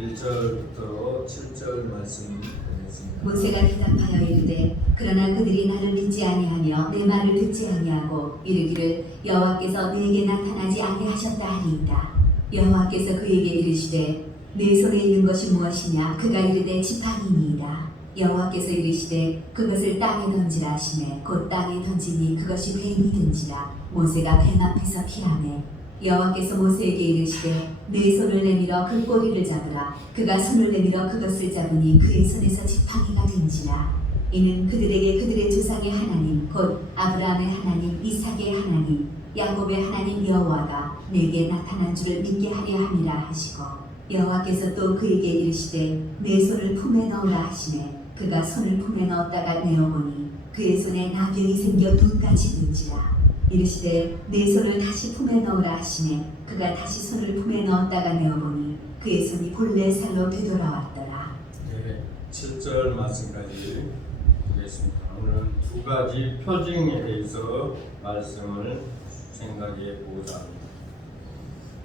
1절부터 7절 말씀 보겠습니다. 모세가 대답하여 이르되 그러나 그들이 나를 믿지 아니하며 내 말을 듣지 아니하고 이르기를 여호와께서 내게 나타나지 아니하셨다 하니이다. 여호와께서 그에게 이르시되 내 손에 있는 것이 무엇이냐? 그가 이르되 지팡이니이다. 여호와께서 이르시되 그것을 땅에 던지라 하시매 곧 땅에 던지니 그것이 뱀이 된지라. 모세가 뱀 앞에서 피하매 여호와께서 모세에게 이르시되 내 손을 내밀어 그 꼬리를 잡으라. 그가 손을 내밀어 그것을 잡으니 그의 손에서 지팡이가 된지라. 이는 그들에게 그들의 조상의 하나님 곧 아브라함의 하나님 이삭의 하나님 야곱의 하나님 여호와가 내게 나타난 줄을 믿게 하려 함이라 하시고 여호와께서 또 그에게 이르시되 내 손을 품에 넣으라 하시매 그가 손을 품에 넣었다가 내어보니 그의 손에 나병이 생겨 눈까지 된지라. 이르시되 내 손을 다시 품에 넣으라 하시매 그가 다시 손을 품에 넣었다가 내어보니 그의 손이 본래 살로 되돌아왔더라. 네, 7절 말씀까지 보겠습니다. 오늘은 두 가지 표징에 대해서 말씀을 생각해 보고자 합니다.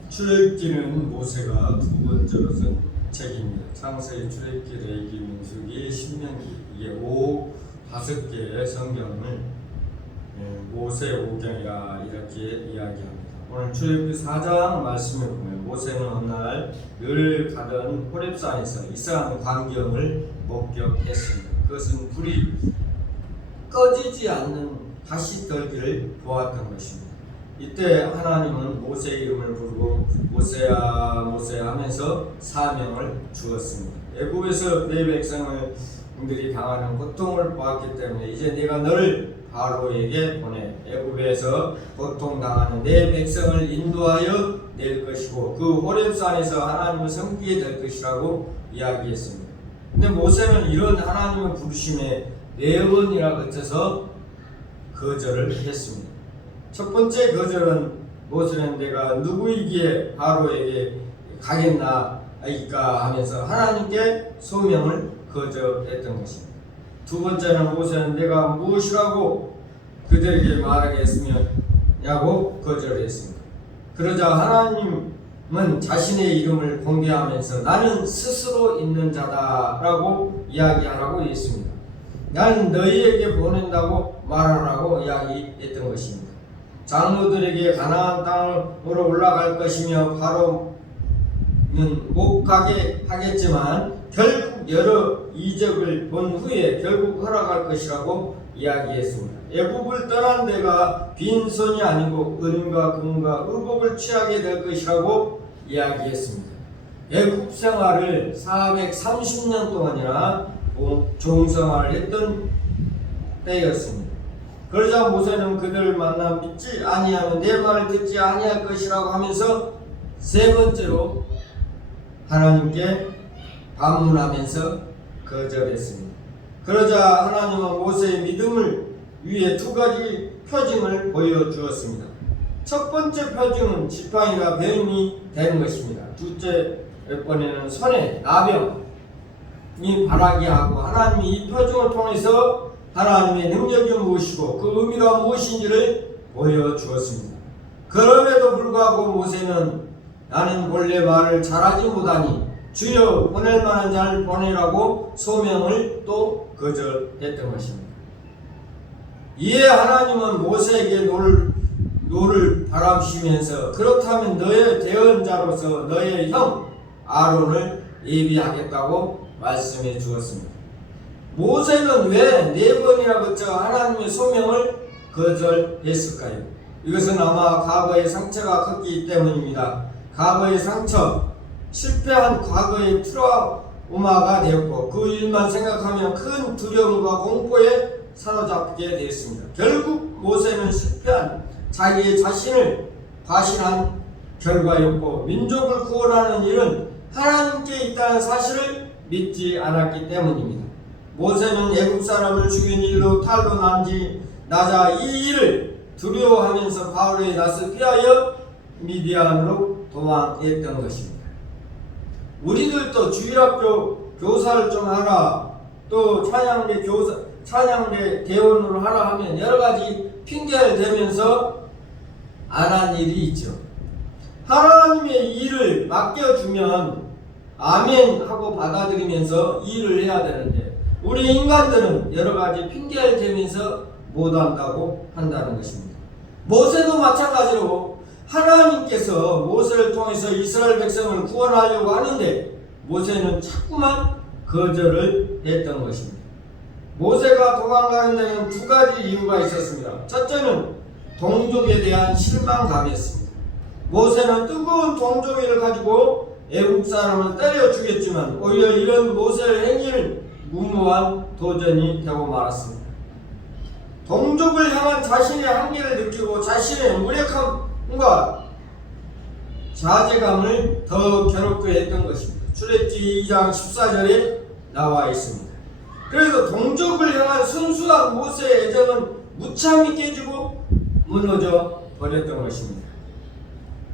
출애굽기는 모세가 두 번째로 쓴 책입니다. 창세기, 출애굽기, 레위기, 민수기, 신명기 이게 5개의 성경을 모세 오경이라 이렇게 이야기합니다. 오늘 출애굽기 4장 말씀에 보면 모세는 어느 날 늘 가던 호렙산에서 이상한 광경을 목격했습니다. 그것은 불이 꺼지지 않는 가시떨기를 보았던 것입니다. 이때 하나님은 모세의 이름을 부르고 모세야 모세야 하면서 사명을 주었습니다. 애굽에서 내 백성들이 당하는 고통을 보았기 때문에 이제 내가 너를 바로에게 보내 애굽에서 고통당하는 내 백성을 인도하여 낼 것이고 그 호렙산에서 하나님을 섬기게 될 것이라고 이야기했습니다. 근데 모세는 이런 하나님의 부르심에 4번이나 거쳐서 거절을 했습니다. 첫 번째 거절은 모세는 내가 누구이기에 바로에게 가겠나이까 하면서 하나님께 소명을 거절했던 것입니다. 두 번째는 모세는 내가 무엇이라고 그들에게 말하겠으냐고 거절을 했습니다. 그러자 하나님은 자신의 이름을 공개하면서 나는 스스로 있는 자다라고 이야기하라고 했습니다. 나는 너희에게 보낸다고 말하라고 이야기했던 것입니다. 장로들에게 가나안 땅으로 올라갈 것이며 바로는 못 가게 하겠지만 결국 여러 이적을 본 후에 결국 허락할 것이라고 이야기했습니다. 애굽을 떠난 데가 빈손이 아니고 은과 금과 의복을 취하게 될 것이라고 이야기했습니다. 애굽 생활을 430년 동안이나 종생활을 했던 때였습니다. 그러자 모세는 그들을 만나 믿지 아니하면 내 말을 듣지 아니할 것이라고 하면서 세 번째로 하나님께 반문하면서 거절했습니다. 그러자 하나님은 모세의 믿음을 위해 두 가지 표징을 보여주었습니다. 첫 번째 표징은 지팡이가 뱀이 되는 것입니다. 둘째 번에는 손에 나병이 바라게 하고 하나님이 이 표징을 통해서 하나님의 능력이 무엇이고 그 의미가 무엇인지를 보여주었습니다. 그럼에도 불구하고 모세는 나는 본래 말을 잘하지 못하니 주여 보낼 만한 자를 보내라고 소명을 또 거절했던 것입니다. 이에 하나님은 모세에게 노를 바라시면서 그렇다면 너의 대언자로서 너의 형 아론을 예비하겠다고 말씀해 주었습니다. 모세는 왜 4번이나 거쳐 하나님의 소명을 거절했을까요? 이것은 아마 과거의 상처가 컸기 때문입니다. 과거의 상처, 실패한 과거의 트라우마가 되었고 그 일만 생각하면 큰 두려움과 공포에 사로잡게 되었습니다. 결국 모세는 실패한 자기의 자신을 과신한 결과였고 민족을 구원하는 일은 하나님께 있다는 사실을 믿지 않았기 때문입니다. 모세는 애굽 사람을 죽인 일로 탈로 나자 이 일을 두려워하면서 바로의 낯을 피하여 미디안으로 도망했던 것입니다. 우리들도 주일학교 교사를 좀 하라, 또 찬양대 대원으로 하라 하면 여러 가지 핑계를 대면서 안 한 일이 있죠. 하나님의 일을 맡겨주면 아멘 하고 받아들이면서 일을 해야 되는데 우리 인간들은 여러 가지 핑계를 대면서 못한다고 한다는 것입니다. 모세도 마찬가지로 하나님께서 모세를 통해서 이스라엘 백성을 구원하려고 하는데 모세는 자꾸만 거절을 했던 것입니다. 모세가 도망가는 데는 두 가지 이유가 있었습니다. 첫째는 동족에 대한 실망감이었습니다. 모세는 뜨거운 동족애를 가지고 애국 사람을 때려 죽였지만 오히려 이런 모세의 행위는 무모한 도전이 되고 말았습니다. 동족을 향한 자신의 한계를 느끼고 자신의 무력함과 자제감을 더 괴롭게 했던 것입니다. 출애굽기 2장 14절에 나와 있습니다. 그래서 동족을 향한 순수한 모세의 애정은 무참히 깨지고 무너져 버렸던 것입니다.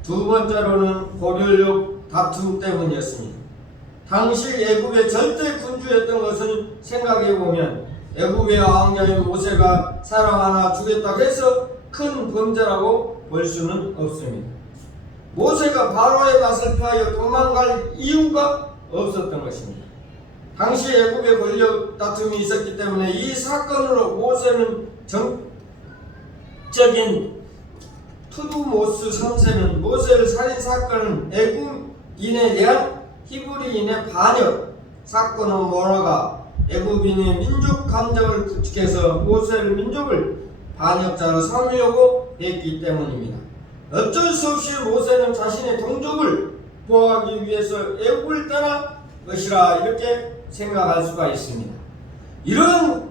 두 번째로는 고려력 다툼 때문이었습니다. 당시 애굽의 절대 군주였던 것을 생각해보면 애굽의 왕자인 모세가 사람 하나 죽였다고 해서 큰 범죄라고 볼 수는 없습니다. 모세가 바로의 낯을 피하여 도망갈 이유가 없었던 것입니다. 당시 애굽의 권력 다툼이 있었기 때문에 이 사건으로 모세는 정적인 투두모스 3세는 모세를 살인 사건은 애굽인에 대한 히브리인의 반역 사건은 모라가 애굽인의 민족 감정을 구축해서 모세를 민족을 반역자로 삼으려고 했기 때문입니다. 어쩔 수 없이 모세는 자신의 동족을 보호하기 위해서 애굽을 떠날 것이라 이렇게 생각할 수가 있습니다. 이런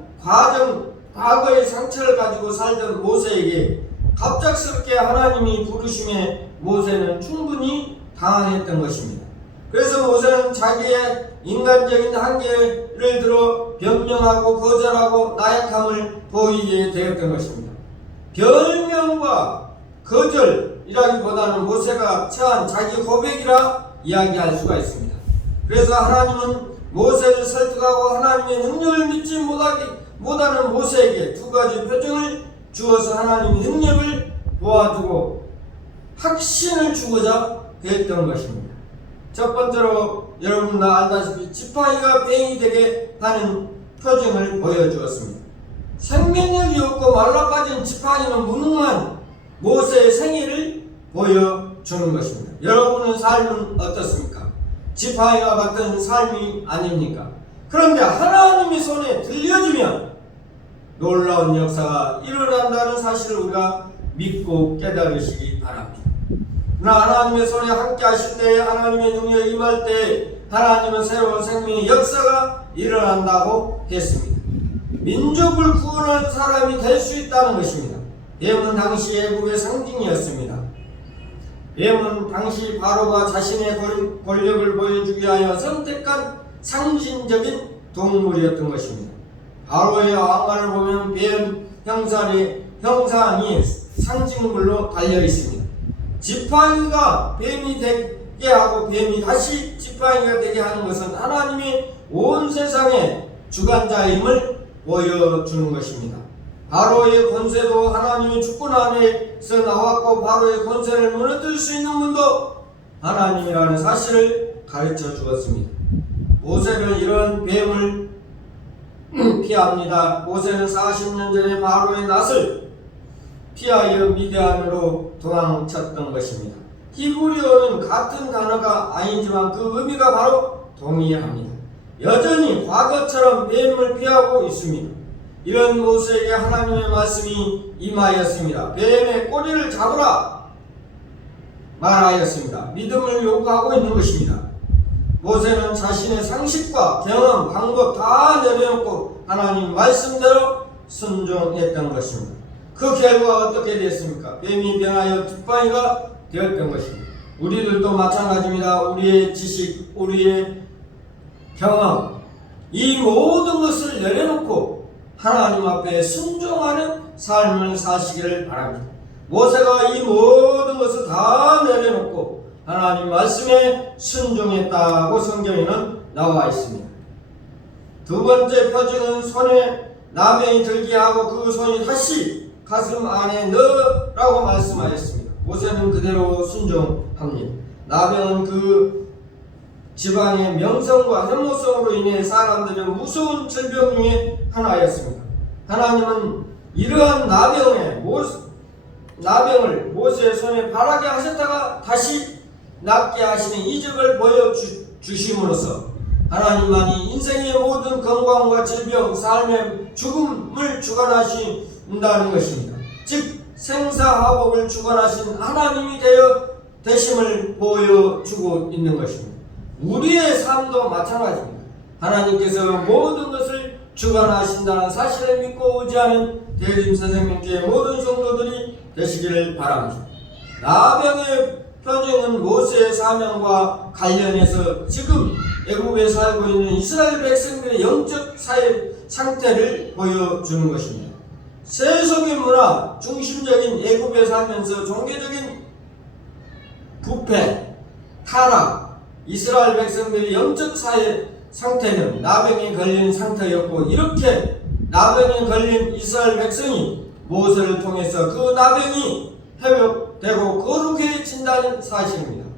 과거의 상처를 가지고 살던 모세에게 갑작스럽게 하나님이 부르심에 모세는 충분히 당황했던 것입니다. 그래서 모세는 자기의 인간적인 한계를 들어 변명하고 거절하고 나약함을 보이게 되었던 것입니다. 변명과 거절이라기보다는 모세가 처한 자기 고백이라 이야기할 수가 있습니다. 그래서 하나님은 모세를 설득하고 하나님의 능력을 믿지 못하는 모세에게 두 가지 표정을 주어서 하나님의 능력을 보아주고 확신을 주고자 했던 것입니다. 첫 번째로 여러분 다 알다시피 지팡이가 뱀이 되게 하는 표정을 보여주었습니다. 생명력이 없고 말라빠진 지팡이는 무능한 모세의 생애를 보여주는 것입니다. 여러분의 삶은 어떻습니까? 지팡이와 같은 삶이 아닙니까? 그런데 하나님의 손에 들려주면 놀라운 역사가 일어난다는 사실을 우리가 믿고 깨달으시기 바랍니다. 그러나 하나님의 손에 함께 하실 때 하나님의 능력이 임할 때 하나님은 새로운 생명의 역사가 일어난다고 했습니다. 민족을 구원하는 사람이 될 수 있다는 것입니다. 뱀은 당시 애국의 상징이었습니다. 뱀은 당시 바로가 자신의 권력을 보여주기 위하여 선택한 상징적인 동물이었던 것입니다. 바로의 왕관을 보면 뱀 형상이 상징물로 달려 있습니다. 지팡이가 뱀이 되게 하고 뱀이 다시 지팡이가 되게 하는 것은 하나님이 온 세상의 주관자임을 보여주는 것입니다. 바로의 권세도 하나님의 주권 안에서 나왔고 바로의 권세를 무너뜨릴 수 있는 분도 하나님이라는 사실을 가르쳐 주었습니다. 모세는 이런 뱀을 피합니다. 모세는 40년 전에 바로의 낯을 피하여 미디안으로 도망쳤던 것입니다. 히브리어는 같은 단어가 아니지만 그 의미가 바로 동일합니다. 여전히 과거처럼 뱀을 피하고 있습니다. 이런 모세에게 하나님의 말씀이 임하였습니다. 뱀의 꼬리를 잡으라 말하였습니다. 믿음을 요구하고 있는 것입니다. 모세는 자신의 상식과 경험, 방법 다 내려놓고 하나님 말씀대로 순종했던 것입니다. 그 결과가 어떻게 됐습니까? 뱀이 변하여 지팡이가 되었던 것입니다. 우리들도 마찬가지입니다. 우리의 지식, 우리의 경험, 이 모든 것을 내려놓고 하나님 앞에 순종하는 삶을 사시기를 바랍니다. 모세가 이 모든 것을 다 내려놓고 하나님 말씀에 순종했다고 성경에는 나와 있습니다. 두 번째 표징은 손에 나병이 들게 하고 그 손이 다시 가슴 안에 넣으라고 말씀하였습니다. 모세는 그대로 순종합니다. 나병은 그 집안의 명성과 혐오성으로 인해 사람들은 무서운 질병 중에 하나였습니다. 하나님은 이러한 나병을 모세의 손에 바라게 하셨다가 다시 낫게 하시는 이적을 보여주심으로써 하나님만이 인생의 모든 건강과 질병, 삶의 죽음을 주관하신다는 것입니다. 즉 생사화복을 주관하신 하나님이 되심을 보여주고 있는 것입니다. 우리의 삶도 마찬가지입니다. 하나님께서 모든 것을 주관하신다는 사실을 믿고 의지하는 대림 선생님께 모든 성도들이 되시기를 바랍니다. 나병의 표징은 모세의 사명과 관련해서 지금 애굽에 살고 있는 이스라엘 백성들의 영적 상태를 보여주는 것입니다. 세속의 문화 중심적인 애굽에 살면서 종교적인 부패, 타락, 이스라엘 백성들의 영적 상태는 나병에 걸린 상태였고, 이렇게 나병에 걸린 이스라엘 백성이 모세를 통해서 그 나병이 회복되고 거룩해진다는 사실입니다.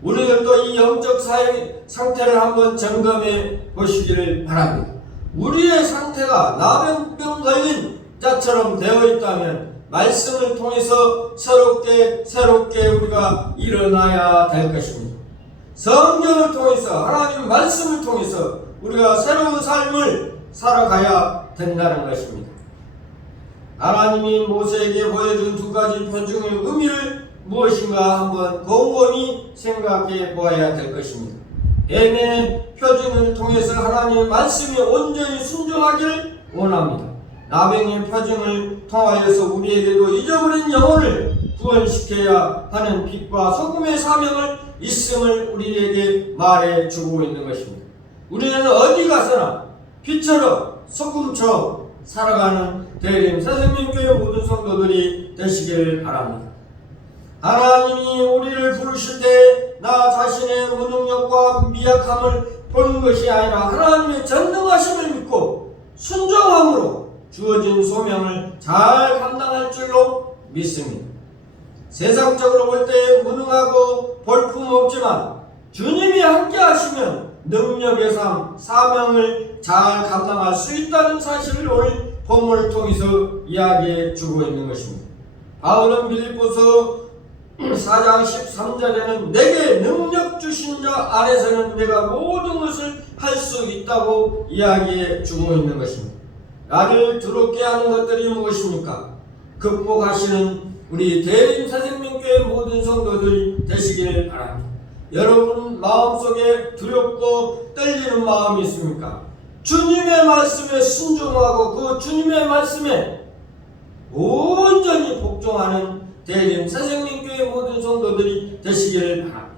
우리들도 이 영적 상태를 한번 점검해 보시기를 바랍니다. 우리의 상태가 나병병 걸린 자처럼 되어 있다면 말씀을 통해서 새롭게 우리가 일어나야 될 것입니다. 성경을 통해서, 하나님 말씀을 통해서 우리가 새로운 삶을 살아가야 된다는 것입니다. 하나님이 모세에게 보여준 두 가지 표징의 의미를 무엇인가 한번 곰곰이 생각해 보아야 될 것입니다. 뱀의 표징을 통해서 하나님의 말씀에 온전히 순종하기를 원합니다. 나병의 표징을 통하여서 우리에게도 잊어버린 영혼을 구원시켜야 하는 빛과 소금의 사명을 있음을 우리에게 말해주고 있는 것입니다. 우리는 어디 가서나 빛처럼 소금처럼 살아가는 대림 선생님교회 모든 성도들이 되시기를 바랍니다. 하나님이 우리를 부르실 때 나 자신의 무능력과 미약함을 보는 것이 아니라 하나님의 전능하심을 믿고 순종함으로 주어진 소명을 잘 감당할 줄로 믿습니다. 세상적으로 볼 때 무능하고 볼품없지만 주님이 함께 하시면 능력의 삶, 사명을 잘 감당할 수 있다는 사실을 오늘 본문을 통해서 이야기해 주고 있는 것입니다. 바울은 빌립보서 4장 13절에는 내게 능력 주신 자 안에서는 내가 모든 것을 할 수 있다고 이야기해 주고 있는 것입니다. 나를 두렵게 하는 것들이 무엇입니까? 극복하시는 우리 대림 선생님께 모든 성도들이 되시기를 바랍니다. 여러분 마음속에 두렵고 떨리는 마음이 있습니까? 주님의 말씀에 순종하고 그 주님의 말씀에 온전히 복종하는 대림 선생님께 모든 성도들이 되시기를 바랍니다.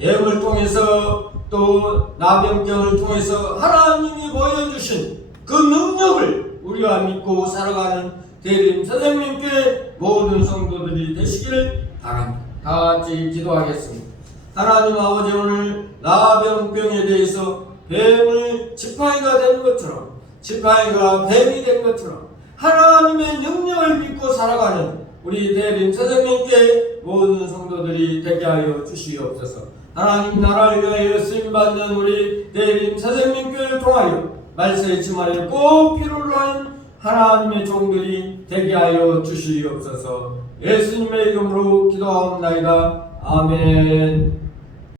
예언을 통해서 또 나병병을 통해서 하나님이 보여주신 그 능력을 우리가 믿고 살아가는 대림 선생님께 모든 성도들이 되시기를 바랍니다. 다 같이 기도하겠습니다. 하나님 아버지, 오늘 나병병에 대해서 뱀을 지팡이가 된 것처럼, 지팡이가 뱀이 된 것처럼 하나님의 능력을 믿고 살아가는 우리 대림 선생님께 모든 성도들이 되게 하여 주시옵소서. 하나님 나라를 위하여 쓰임받는 우리 대림 선생님께를 통하여 말세의 치마를 꼭 필요로 하는 하나님의 종들이 되게 하여 주시옵소서. 예수님의 이름으로 기도하옵나이다. 아멘.